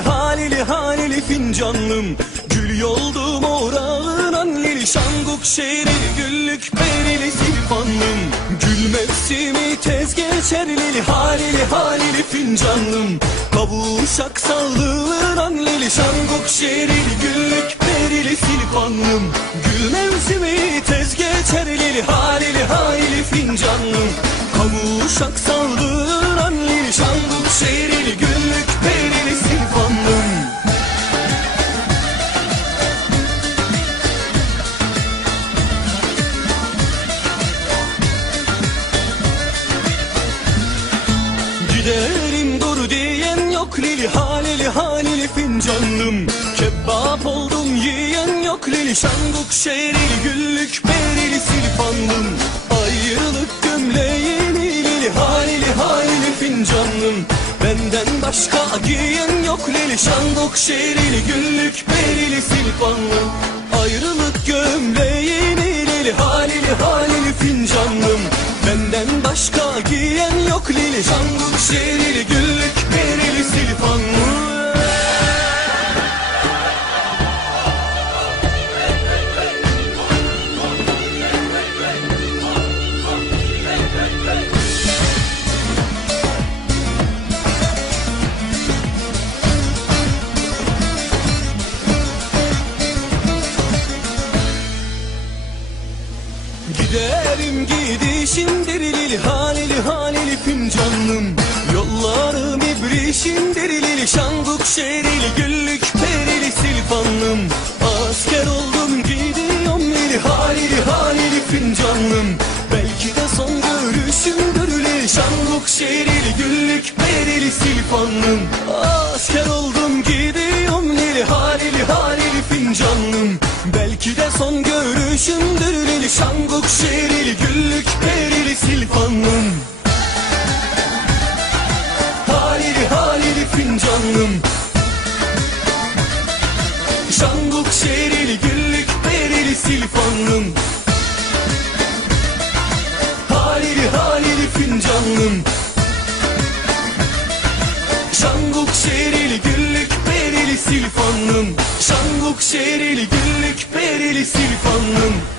halili fincanlım. Gül yoldum orağın anneli. Şanguk şehri Güllük perili silfanlım Gül mevsimi tez geçer lili halili halili fincanlım. Kavuşak sallığın anneli. Şanguk şehri Güllük perili silfanlım Gül mevsimi tez geçer lili halili halili fincanlım. Kavuşak sallığın fincanlım Kebap oldum yiyen yok lili şanguk şehrili güllük berili silfanlım Ayrılık gömleğini lili halili halili fincanlım Benden başka giyen yok lili şanguk şehrili güllük berili silfanlım Ayrılık gömleğini ibrişim dirilili şanguk şerili güllük perili silfanlım Asker oldum gidiyorum lili halili halili fincanlım Belki de son görüşümdür lili şanguk şerili güllük perili silfanlım Asker oldum gidiyorum lili halili halili fincanlım Belki de son görüşümdür lili şanguk şerili güllük perili silfanlım halili fincanlım Şanguk şerili güllük perili silfanlım Halili halili fincanlım Şanguk şerili güllük perili silfanlım Şanguk şerili güllük perili silfanlım